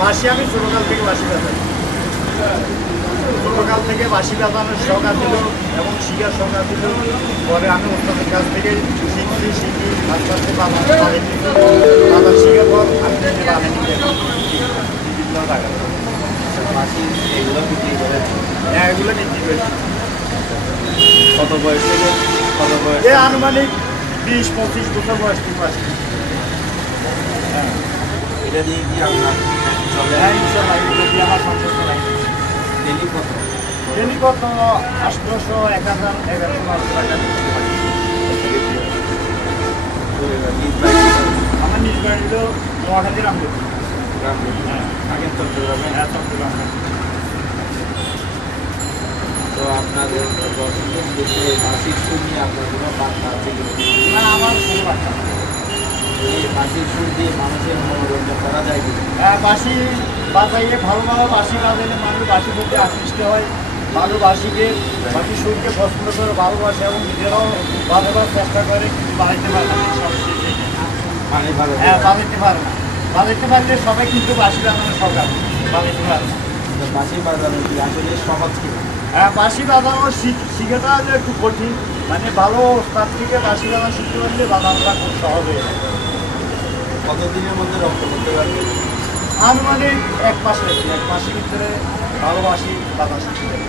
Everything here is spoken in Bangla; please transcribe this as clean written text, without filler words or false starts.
বাঁশি আমি ছোটকাল থেকে বাঁশি বাজাই। ছোটকাল থেকে বাঁশি বাজানোর শখ আছিল এবং শিখার শখ আছিল। পরে আমি ওস্তাদের কাছ থেকে শিখি আস্তে আস্তে বাজার শিখার পর আমি নিজে বানিয়ে নিতে বিভিন্ন টাকা বাঁশি এগুলো বিক্রি করে। হ্যাঁ, এগুলো বিক্রি করেছি। কত বয়স থেকে কত বয়স? এ আনুমানিক 20-25 বছর বয়স থেকে বাঁশি। হ্যাঁ, এটা দিয়ে কি আপনার চলে? হ্যাঁ, ইনশাল্লাহ এগুলো দিয়ে আমার সংসার চালাই। ডেলি কত? ডেলি কত 800, 1000, 1100 টাকা বিক্রি হয়। তো এবার নিজ বাড়ি আমার নিজ বাড়ি হলো নোয়াখালী রামপুর। হ্যাঁ, আগের চট্টগ্রামে। হ্যাঁ, চট্টগ্রাম। তো আপনাদের দর্শকদের দেশে বাঁশির সুর নিয়ে আপনার কোনো বার্তা আছে কি? না, আমার কোনো বাচ্চা না। এই বাঁশির সুর দিয়ে মানুষের মনোরঞ্জন করা যায় কি? হ্যাঁ, বাঁশি বাজাইয়ে ভালোভাবে বাঁশি বাজাইলে মানুষ বাঁশির প্রতি আকৃষ্ট হয়। ভালো বাঁশিকে বাঁশির সুরকে পছন্দ করে ভালোবাসে এবং নিজেরাও বাজাবার চেষ্টা করে, কিন্তু বাজাইতে পারে না। সবশেষে মানে ভালো। হ্যাঁ, বাজাইতে পারে না। বাজাইতে পারলে সবাই কিন্তু বাঁশি বাজানোর শখ আছে, বাজাইতে পারে না। তো বাঁশি বাজানো কি আসলে সহজ কি? হ্যাঁ, বাঁশি বাজানো শিখাটা হলো একটু কঠিন। মানে ভালো তার থেকে বাঁশি বাজানো শিখতে পারলে বাজানোটা খুব সহজ হয়ে যায়। কতদিনের মধ্যে রপ্ত করতে পারবে? আনুমানিক 1 মাস লেগে, 1 মাসের ভিতরে ভালো বাঁশি বাজানো শিখতে পারবে।